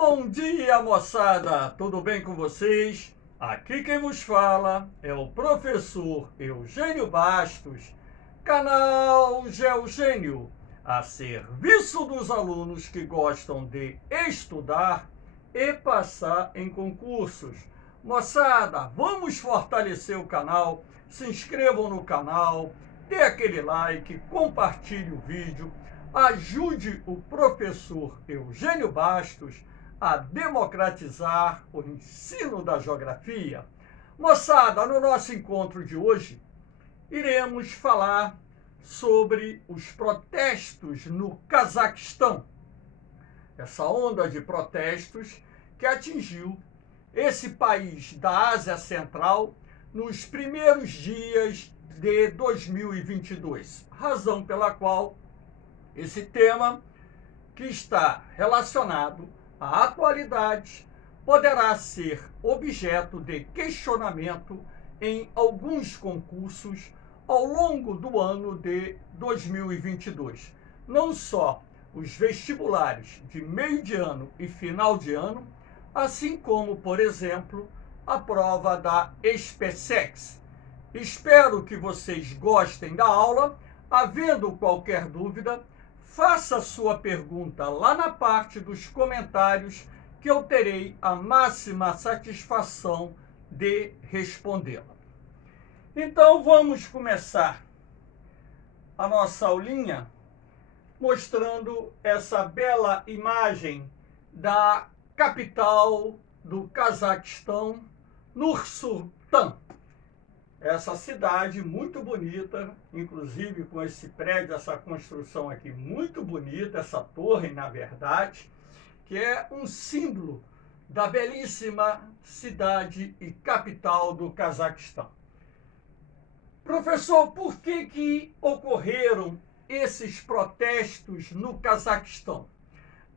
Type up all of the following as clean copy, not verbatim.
Bom dia, moçada! Tudo bem com vocês? Aqui quem vos fala é o professor Eugênio Bastos, canal Geogênio, a serviço dos alunos que gostam de estudar e passar em concursos. Moçada, vamos fortalecer o canal, se inscrevam no canal, dê aquele like, compartilhe o vídeo, ajude o professor Eugênio Bastos a democratizar o ensino da geografia. Moçada, no nosso encontro de hoje, iremos falar sobre os protestos no Cazaquistão. Essa onda de protestos que atingiu esse país da Ásia Central nos primeiros dias de 2022. Razão pela qual esse tema, que está relacionado à atualidade, poderá ser objeto de questionamento em alguns concursos ao longo do ano de 2022. Não só os vestibulares de meio de ano e final de ano, assim como, por exemplo, a prova da SpaceX. Espero que vocês gostem da aula. Havendo qualquer dúvida, faça sua pergunta lá na parte dos comentários, que eu terei a máxima satisfação de respondê-la. Então vamos começar a nossa aulinha mostrando essa bela imagem da capital do Cazaquistão, Nur-Sultan. Essa cidade muito bonita, inclusive com esse prédio, essa construção aqui muito bonita, essa torre, na verdade, que é um símbolo da belíssima cidade e capital do Cazaquistão. Professor, por que ocorreram esses protestos no Cazaquistão?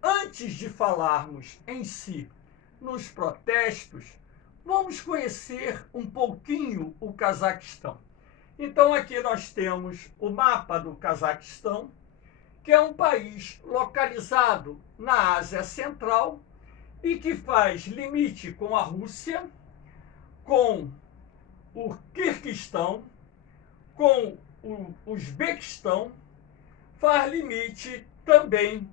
Antes de falarmos em si nos protestos, vamos conhecer um pouquinho o Cazaquistão. Então aqui nós temos o mapa do Cazaquistão, que é um país localizado na Ásia Central e que faz limite com a Rússia, com o Quirguistão, com o Uzbequistão, faz limite também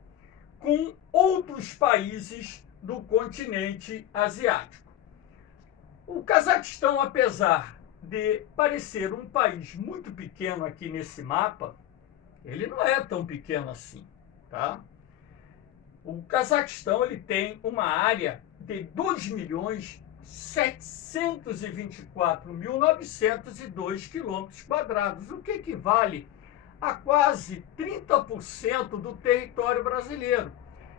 com outros países do continente asiático. O Cazaquistão, apesar de parecer um país muito pequeno aqui nesse mapa, ele não é tão pequeno assim, tá? O Cazaquistão ele tem uma área de 2.724.902 quilômetros quadrados, o que equivale a quase 30% do território brasileiro.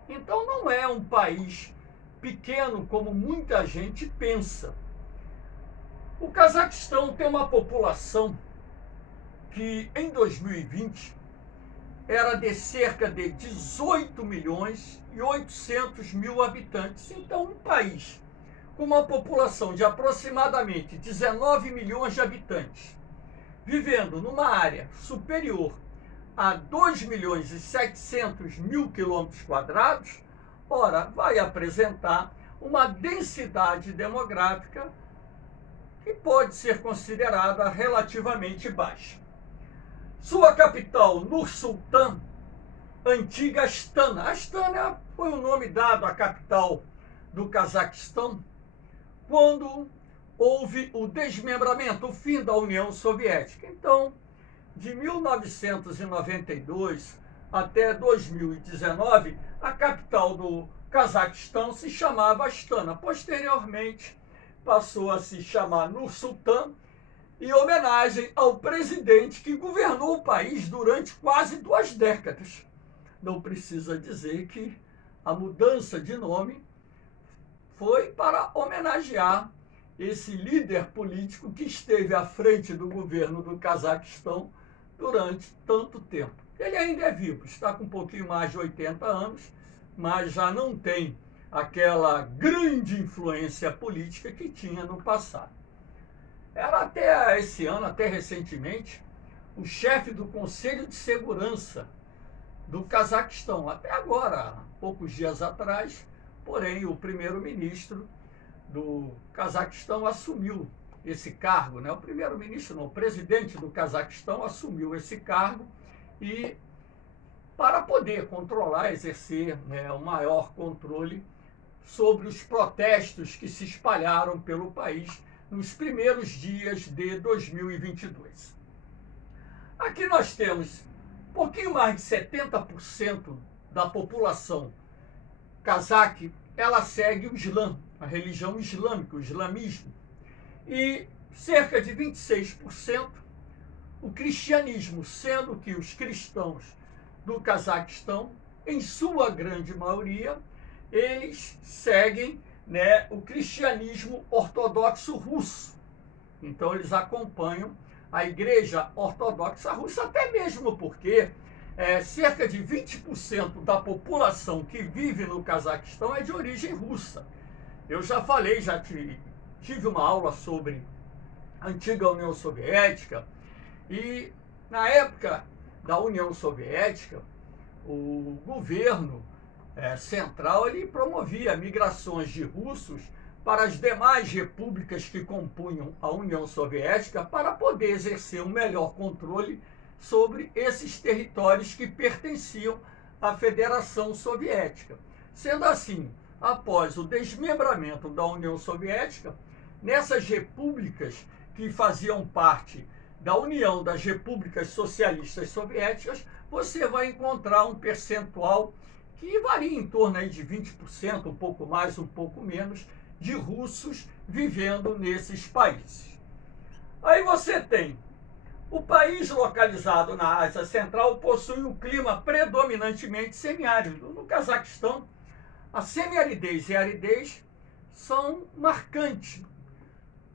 Então não é um país pequeno como muita gente pensa. O Cazaquistão tem uma população que em 2020 era de cerca de 18.800.000 habitantes. Então um país com uma população de aproximadamente 19 milhões de habitantes, vivendo numa área superior a 2.700.000 quilômetros quadrados, ora, vai apresentar uma densidade demográfica que pode ser considerada relativamente baixa. Sua capital, Nur-Sultan, antiga Astana. Astana foi o nome dado à capital do Cazaquistão quando houve o desmembramento, o fim da União Soviética. Então, de 1992 até 2019, a capital do Cazaquistão se chamava Astana. Posteriormente, passou a se chamar Nur-Sultan, em homenagem ao presidente que governou o país durante quase 2 décadas. Não precisa dizer que a mudança de nome foi para homenagear esse líder político que esteve à frente do governo do Cazaquistão durante tanto tempo. Ele ainda é vivo, está com um pouquinho mais de 80 anos, mas já não tem aquela grande influência política que tinha no passado. Era até esse ano, até recentemente, o chefe do Conselho de Segurança do Cazaquistão. Até agora, poucos dias atrás, porém o primeiro-ministro do Cazaquistão assumiu esse cargo, né? O primeiro-ministro não, o presidente do Cazaquistão assumiu esse cargo e para poder controlar, exercer, né, o maior controle sobre os protestos que se espalharam pelo país nos primeiros dias de 2022. Aqui nós temos um pouquinho mais de 70% da população cazaque, ela segue o Islã, a religião islâmica, o islamismo, e cerca de 26% o cristianismo, sendo que os cristãos do Cazaquistão, em sua grande maioria, eles seguem, né, o cristianismo ortodoxo russo. Então eles acompanham a Igreja Ortodoxa Russa, até mesmo porque cerca de 20% da população que vive no Cazaquistão é de origem russa. Eu já falei, tive uma aula sobre a antiga União Soviética, e na época da União Soviética, o governo central ele promovia migrações de russos para as demais repúblicas que compunham a União Soviética para poder exercer um melhor controle sobre esses territórios que pertenciam à Federação Soviética. Sendo assim, após o desmembramento da União Soviética, nessas repúblicas que faziam parte da União das Repúblicas Socialistas Soviéticas, você vai encontrar um percentual que varia em torno aí de 20%, um pouco mais, um pouco menos, de russos vivendo nesses países. Aí você tem o país localizado na Ásia Central, possui um clima predominantemente semiárido. No Cazaquistão, a semiaridez e a aridez são marcantes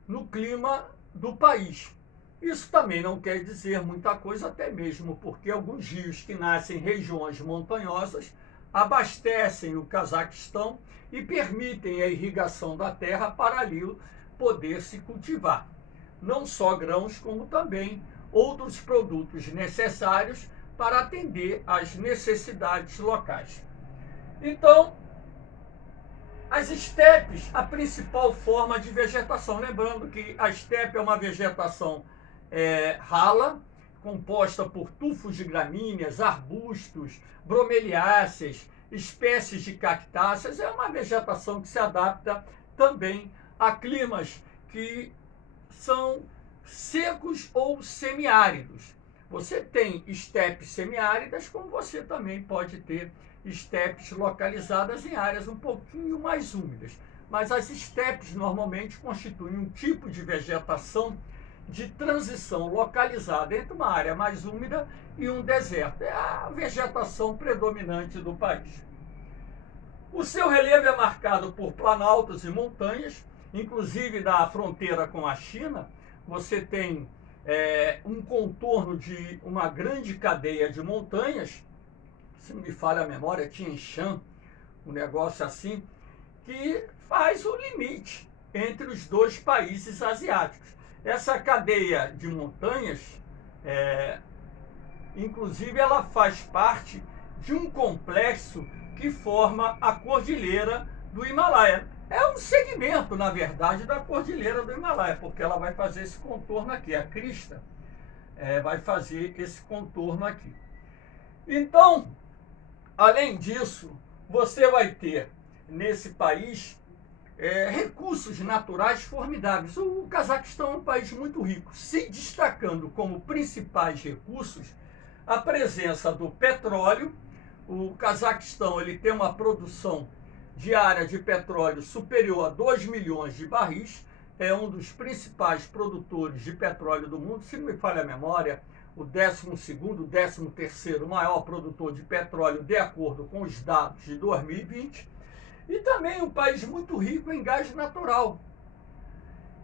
no clima do país. Isso também não quer dizer muita coisa, até mesmo porque alguns rios que nascem em regiões montanhosas abastecem o Cazaquistão e permitem a irrigação da terra para ali poder se cultivar. Não só grãos, como também outros produtos necessários para atender às necessidades locais. Então, as estepes, a principal forma de vegetação. Lembrando que a estepe é uma vegetação rala, composta por tufos de gramíneas, arbustos, bromeliáceas, espécies de cactáceas. É uma vegetação que se adapta também a climas que são secos ou semiáridos. Você tem estepes semiáridas, como você também pode ter estepes localizadas em áreas um pouquinho mais úmidas. Mas as estepes normalmente constituem um tipo de vegetação de transição localizada entre uma área mais úmida e um deserto. É a vegetação predominante do país. O seu relevo é marcado por planaltos e montanhas, inclusive da fronteira com a China. Você tem um contorno de uma grande cadeia de montanhas, se não me falha a memória, Tian Shan, um negócio assim, que faz o limite entre os dois países asiáticos. Essa cadeia de montanhas, inclusive, ela faz parte de um complexo que forma a Cordilheira do Himalaia. É um segmento, na verdade, da Cordilheira do Himalaia, porque ela vai fazer esse contorno aqui, a crista vai fazer esse contorno aqui. Então, além disso, você vai ter nesse país recursos naturais formidáveis. O Cazaquistão é um país muito rico, se destacando como principais recursos a presença do petróleo. O Cazaquistão ele tem uma produção diária de petróleo superior a 2 milhões de barris, é um dos principais produtores de petróleo do mundo, se não me falha a memória, o 12º, 13º maior produtor de petróleo, de acordo com os dados de 2020, e também um país muito rico em gás natural,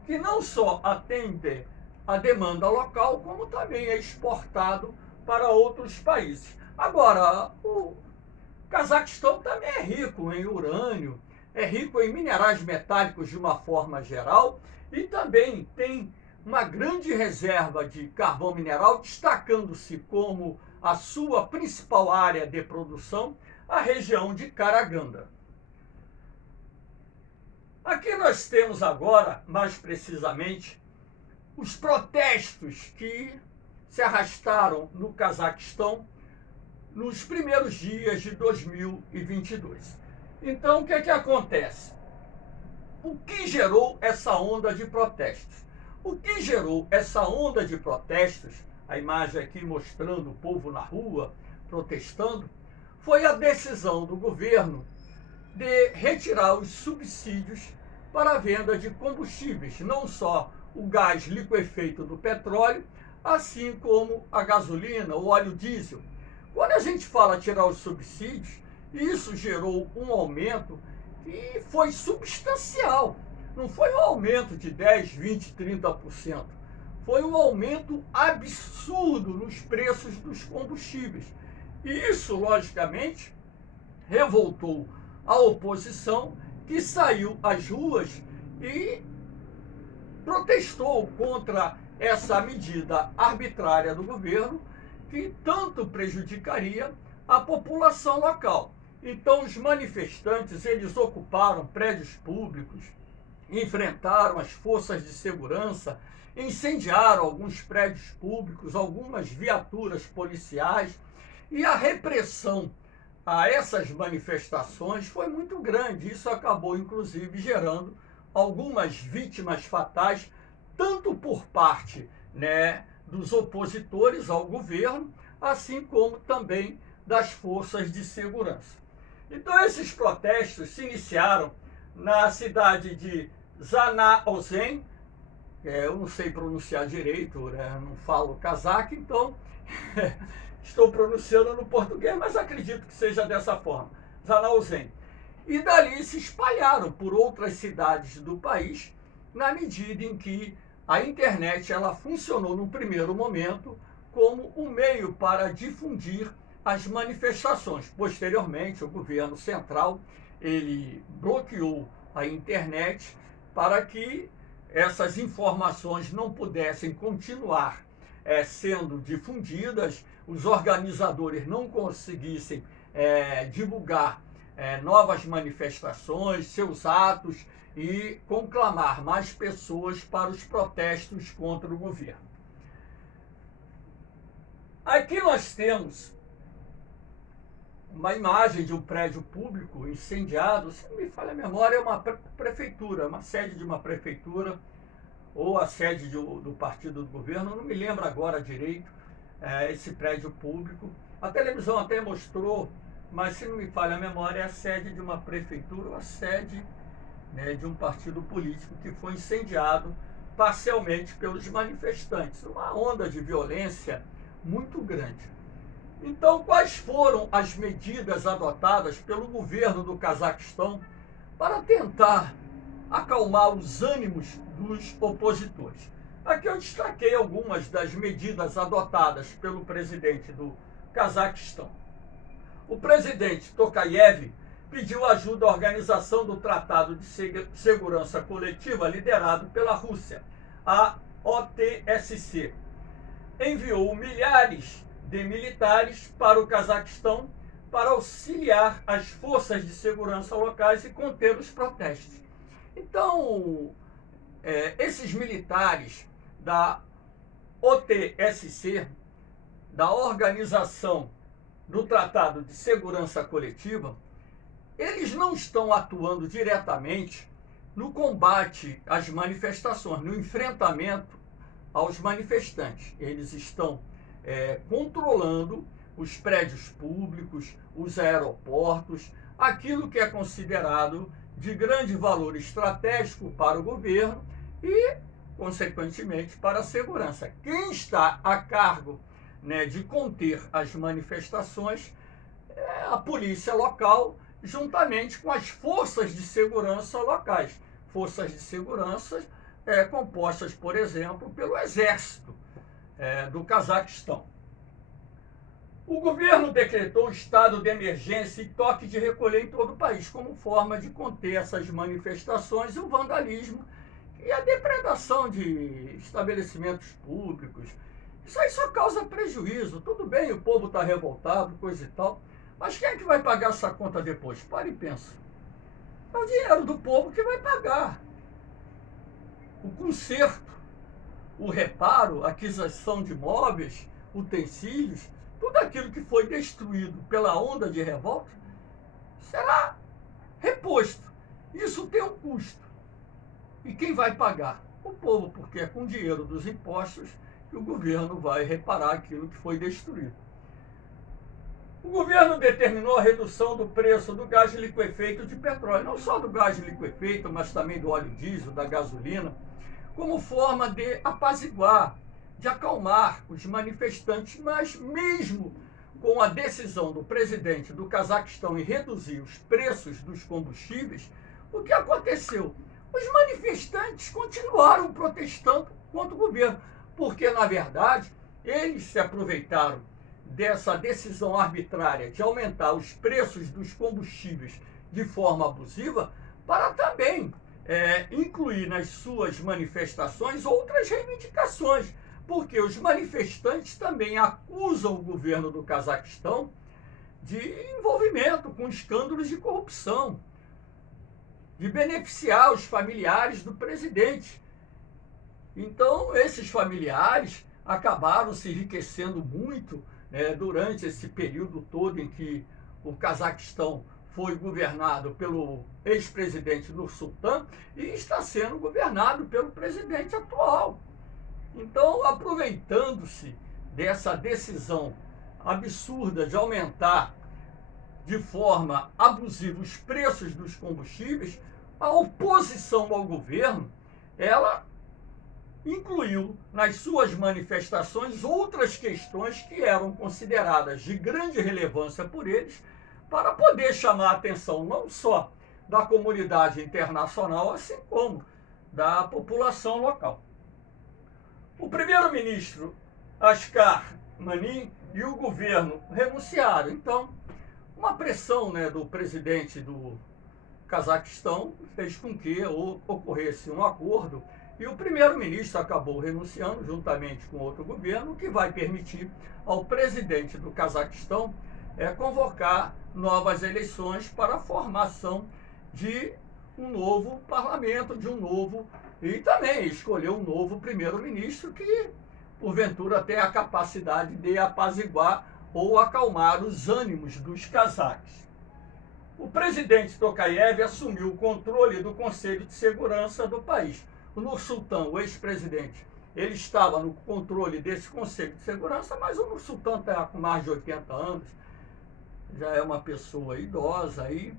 que não só atende a demanda local, como também é exportado para outros países. Agora, o Cazaquistão também é rico em urânio, é rico em minerais metálicos de uma forma geral, e também tem uma grande reserva de carvão mineral, destacando-se como a sua principal área de produção a região de Karaganda. Aqui nós temos agora, mais precisamente, os protestos que se arrastaram no Cazaquistão nos primeiros dias de 2022. Então, o que é que acontece? O que gerou essa onda de protestos? O que gerou essa onda de protestos, a imagem aqui mostrando o povo na rua protestando, foi a decisão do governo de retirar os subsídios para a venda de combustíveis, não só o gás liquefeito do petróleo, assim como a gasolina, o óleo diesel. Quando a gente fala tirar os subsídios, isso gerou um aumento que foi substancial. Não foi um aumento de 10, 20, 30%. Foi um aumento absurdo nos preços dos combustíveis. E isso, logicamente, revoltou a oposição, que saiu às ruas e protestou contra essa medida arbitrária do governo, que tanto prejudicaria a população local. Então, os manifestantes, eles ocuparam prédios públicos, enfrentaram as forças de segurança, incendiaram alguns prédios públicos, algumas viaturas policiais, e a repressão a essas manifestações foi muito grande. Isso acabou, inclusive, gerando algumas vítimas fatais, tanto por parte, dos opositores ao governo, assim como também das forças de segurança. Então, esses protestos se iniciaram na cidade de Zanaozen. Eu não sei pronunciar direito, não falo cazaque, então estou pronunciando no português, mas acredito que seja dessa forma, Zanaozen. E dali se espalharam por outras cidades do país, na medida em que a internet ela funcionou no primeiro momento como um meio para difundir as manifestações. Posteriormente, o governo central ele bloqueou a internet para que essas informações não pudessem continuar sendo difundidas, os organizadores não conseguissem divulgar novas manifestações, seus atos e conclamar mais pessoas para os protestos contra o governo. Aqui nós temos uma imagem de um prédio público incendiado. Se não me falha a memória, é uma prefeitura, uma sede de uma prefeitura ou a sede do partido do governo, não me lembro agora direito, esse prédio público. A televisão até mostrou, mas se não me falha a memória, é a sede de uma prefeitura ou a sede de um partido político que foi incendiado parcialmente pelos manifestantes. Uma onda de violência muito grande. Então, quais foram as medidas adotadas pelo governo do Cazaquistão para tentar acalmar os ânimos dos opositores? Aqui eu destaquei algumas das medidas adotadas pelo presidente do Cazaquistão. O presidente Tokayev pediu ajuda à organização do Tratado de Segurança Coletiva liderado pela Rússia, a OTSC. Enviou milhares de militares para o Cazaquistão para auxiliar as forças de segurança locais e conter os protestos. Então, esses militares da OTSC, da Organização do Tratado de Segurança Coletiva, eles não estão atuando diretamente no combate às manifestações, no enfrentamento aos manifestantes. Eles estão controlando os prédios públicos, os aeroportos, aquilo que é considerado de grande valor estratégico para o governo e, consequentemente, para a segurança. Quem está a cargo de conter as manifestações é a polícia local, juntamente com as forças de segurança locais. Forças de segurança compostas, por exemplo, pelo Exército do Cazaquistão. O governo decretou estado de emergência e toque de recolher em todo o país, como forma de conter essas manifestações e o vandalismo e a depredação de estabelecimentos públicos. Isso aí só causa prejuízo. Tudo bem, o povo está revoltado, coisa e tal, mas quem é que vai pagar essa conta depois? Para e pensa. É o dinheiro do povo que vai pagar. O conserto, o reparo, a aquisição de móveis, utensílios, tudo aquilo que foi destruído pela onda de revolta será reposto. Isso tem um custo. E quem vai pagar? O povo, porque é com o dinheiro dos impostos que o governo vai reparar aquilo que foi destruído. O governo determinou a redução do preço do gás liquefeito de petróleo, não só do gás liquefeito, mas também do óleo diesel, da gasolina, como forma de apaziguar, de acalmar os manifestantes, mas mesmo com a decisão do presidente do Cazaquistão em reduzir os preços dos combustíveis, o que aconteceu? Os manifestantes continuaram protestando contra o governo, porque, na verdade, eles se aproveitaram dessa decisão arbitrária de aumentar os preços dos combustíveis de forma abusiva para também incluir nas suas manifestações outras reivindicações, porque os manifestantes também acusam o governo do Cazaquistão de envolvimento com escândalos de corrupção, de beneficiar os familiares do presidente. Então, esses familiares acabaram se enriquecendo muito durante esse período todo em que o Cazaquistão foi governado pelo ex-presidente Nursultan e está sendo governado pelo presidente atual. Então, aproveitando-se dessa decisão absurda de aumentar de forma abusiva os preços dos combustíveis, a oposição ao governo, ela incluiu nas suas manifestações outras questões que eram consideradas de grande relevância por eles, para poder chamar a atenção não só da comunidade internacional, assim como da população local. O primeiro-ministro Askar Mani e o governo renunciaram. Então, uma pressão do presidente do Cazaquistão fez com que ocorresse um acordo e o primeiro-ministro acabou renunciando juntamente com outro governo, que vai permitir ao presidente do Cazaquistão convocar novas eleições para a formação de um novo parlamento, e também escolher um novo primeiro-ministro que, porventura, tenha a capacidade de apaziguar ou acalmar os ânimos dos cazaques. O presidente Tokayev assumiu o controle do Conselho de Segurança do país. O Nursultan, o ex-presidente, ele estava no controle desse Conselho de Segurança, mas o Nursultan está com mais de 80 anos, já é uma pessoa idosa, e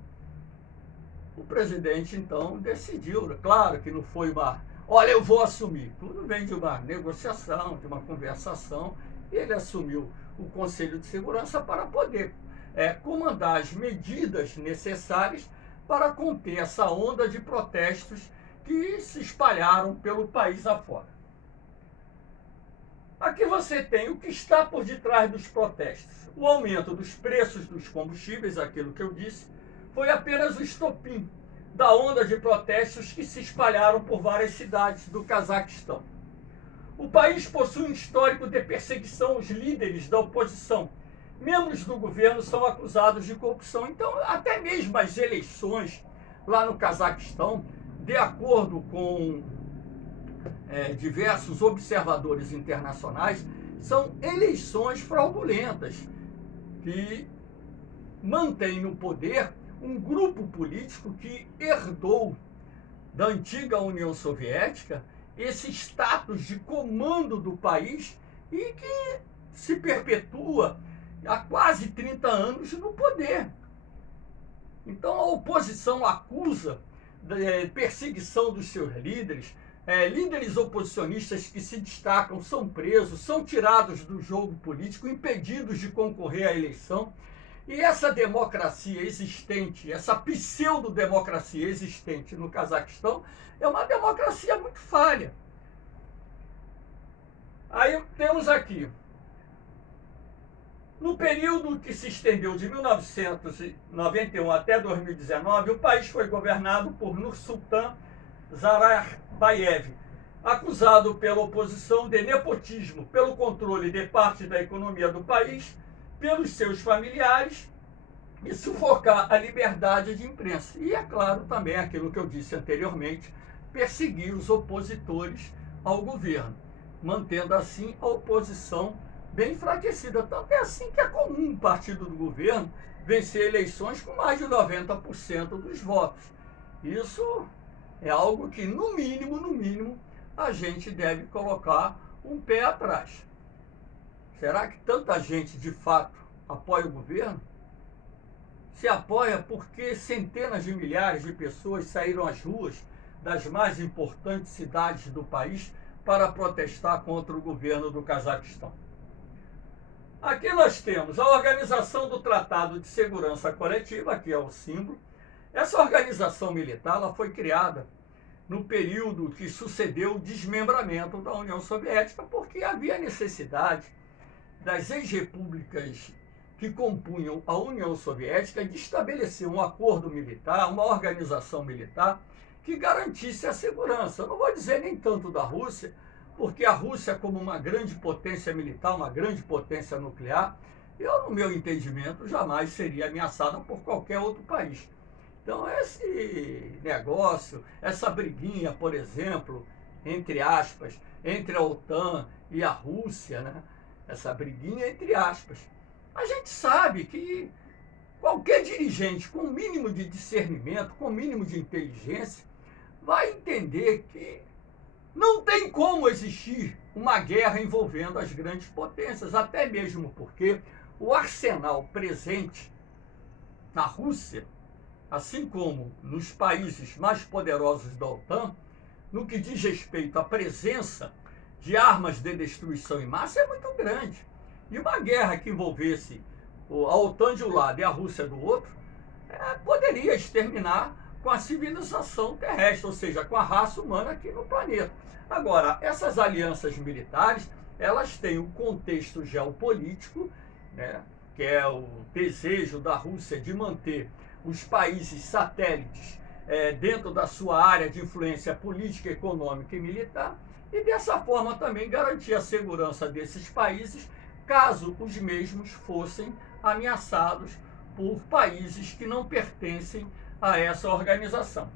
o presidente, então, decidiu, claro que não foi olha, eu vou assumir. Tudo vem de uma negociação, de uma conversação, e ele assumiu o Conselho de Segurança para poder comandar as medidas necessárias para conter essa onda de protestos que se espalharam pelo país afora. Aqui você tem o que está por detrás dos protestos. O aumento dos preços dos combustíveis, aquilo que eu disse, foi apenas o estopim da onda de protestos que se espalharam por várias cidades do Cazaquistão. O país possui um histórico de perseguição aos líderes da oposição. Membros do governo são acusados de corrupção. Então, até mesmo as eleições lá no Cazaquistão, de acordo com diversos observadores internacionais, são eleições fraudulentas que mantêm no poder um grupo político que herdou da antiga União Soviética esse status de comando do país e que se perpetua há quase 30 anos no poder. Então a oposição acusa perseguição dos seus líderes, líderes oposicionistas que se destacam são presos, são tirados do jogo político, impedidos de concorrer à eleição. E essa democracia existente, essa pseudo-democracia existente no Cazaquistão, é uma democracia muito falha. Aí temos aqui, no período que se estendeu de 1991 até 2019, o país foi governado por Nursultan Nazarbayev, acusado pela oposição de nepotismo, pelo controle de parte da economia do país, pelos seus familiares e sufocar a liberdade de imprensa. E, é claro, também aquilo que eu disse anteriormente, perseguir os opositores ao governo, mantendo assim a oposição bem enfraquecida. Tanto é assim que é comum um partido do governo vencer eleições com mais de 90% dos votos. Isso é algo que, no mínimo, a gente deve colocar um pé atrás. Será que tanta gente, de fato, apoia o governo? Se apoia porque centenas de milhares de pessoas saíram às ruas das mais importantes cidades do país para protestar contra o governo do Cazaquistão. Aqui nós temos a Organização do Tratado de Segurança Coletiva, que é o símbolo. Essa organização militar ela foi criada no período que sucedeu o desmembramento da União Soviética, porque havia necessidade das ex-repúblicas que compunham a União Soviética de estabelecer um acordo militar, uma organização militar que garantisse a segurança. Eu não vou dizer nem tanto da Rússia, porque a Rússia, como uma grande potência militar, uma grande potência nuclear, eu, no meu entendimento, jamais seria ameaçada por qualquer outro país. Então, esse negócio, essa briguinha, por exemplo, entre aspas, entre a OTAN e a Rússia, né? Essa briguinha entre aspas, a gente sabe que qualquer dirigente com o mínimo de discernimento, com o mínimo de inteligência, vai entender que não tem como existir uma guerra envolvendo as grandes potências, até mesmo porque o arsenal presente na Rússia, assim como nos países mais poderosos da OTAN, no que diz respeito à presença de armas de destruição em massa, é muito grande. E uma guerra que envolvesse a OTAN de um lado e a Rússia do outro, poderia exterminar com a civilização terrestre, ou seja, com a raça humana aqui no planeta. Agora, essas alianças militares, elas têm um contexto geopolítico, né, que é o desejo da Rússia de manter os países satélites dentro da sua área de influência política, econômica e militar, e dessa forma também garantir a segurança desses países, caso os mesmos fossem ameaçados por países que não pertencem a essa organização.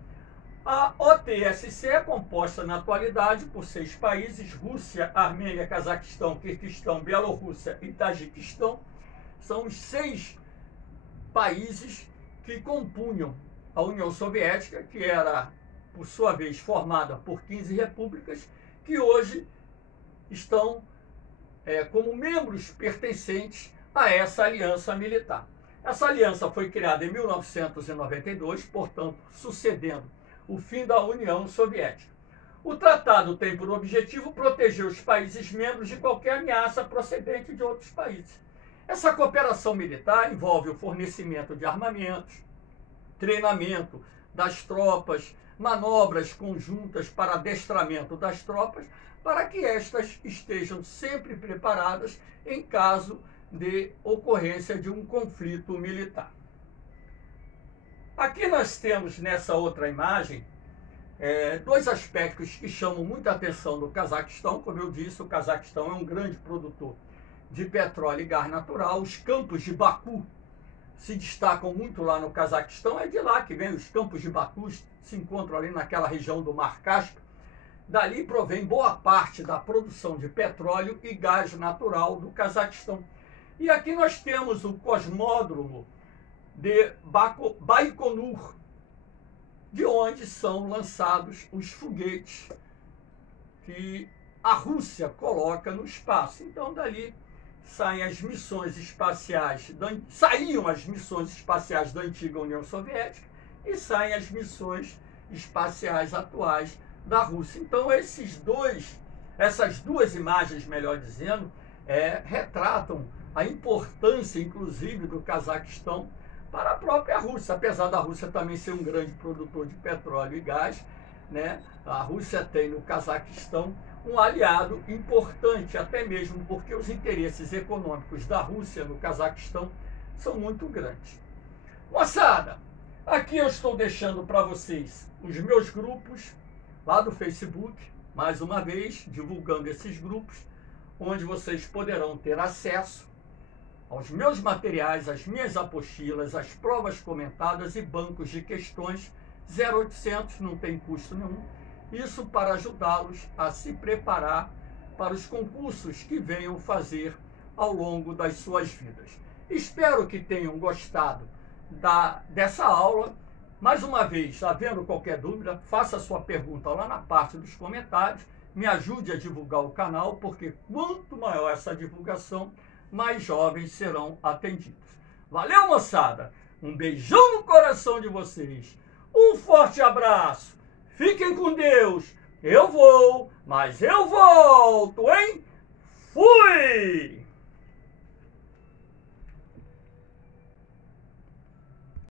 A OTSC é composta na atualidade por 6 países: Rússia, Armênia, Cazaquistão, Quirguistão, Bielorrússia e Tajiquistão. São os 6 países que compunham a União Soviética, que era, por sua vez, formada por 15 repúblicas, que hoje estão como membros pertencentes a essa aliança militar. Essa aliança foi criada em 1992, portanto, sucedendo o fim da União Soviética. O tratado tem por objetivo proteger os países membros de qualquer ameaça procedente de outros países. Essa cooperação militar envolve o fornecimento de armamentos, treinamento das tropas, manobras conjuntas para adestramento das tropas, para que estas estejam sempre preparadas em caso de ocorrência de um conflito militar. Aqui nós temos nessa outra imagem 2 aspectos que chamam muita atenção do Cazaquistão. Como eu disse, o Cazaquistão é um grande produtor de petróleo e gás natural. Os campos de Baku se destacam muito lá no Cazaquistão. É de lá que vem os campos de Baku, se encontram ali naquela região do Mar Cáspio. Dali provém boa parte da produção de petróleo e gás natural do Cazaquistão. E aqui nós temos o cosmódromo de Baikonur, de onde são lançados os foguetes que a Rússia coloca no espaço. Então, dali saem as missões espaciais, saíam as missões espaciais da antiga União Soviética e saem as missões espaciais atuais da Rússia. Então, essas duas imagens, melhor dizendo, retratam a importância, inclusive, do Cazaquistão para a própria Rússia. Apesar da Rússia também ser um grande produtor de petróleo e gás, né, a Rússia tem no Cazaquistão um aliado importante, até mesmo porque os interesses econômicos da Rússia no Cazaquistão são muito grandes. Moçada, aqui eu estou deixando para vocês os meus grupos lá do Facebook, mais uma vez, divulgando esses grupos, onde vocês poderão ter acesso aos meus materiais, às minhas apostilas, às provas comentadas e bancos de questões 0800, não tem custo nenhum. Isso para ajudá-los a se preparar para os concursos que venham fazer ao longo das suas vidas. Espero que tenham gostado dessa aula. Mais uma vez, havendo qualquer dúvida, faça sua pergunta lá na parte dos comentários. Me ajude a divulgar o canal, porque quanto maior essa divulgação, mais jovens serão atendidos. Valeu, moçada! Um beijão no coração de vocês. Um forte abraço. Fiquem com Deus. Eu vou, mas eu volto, hein? Fui!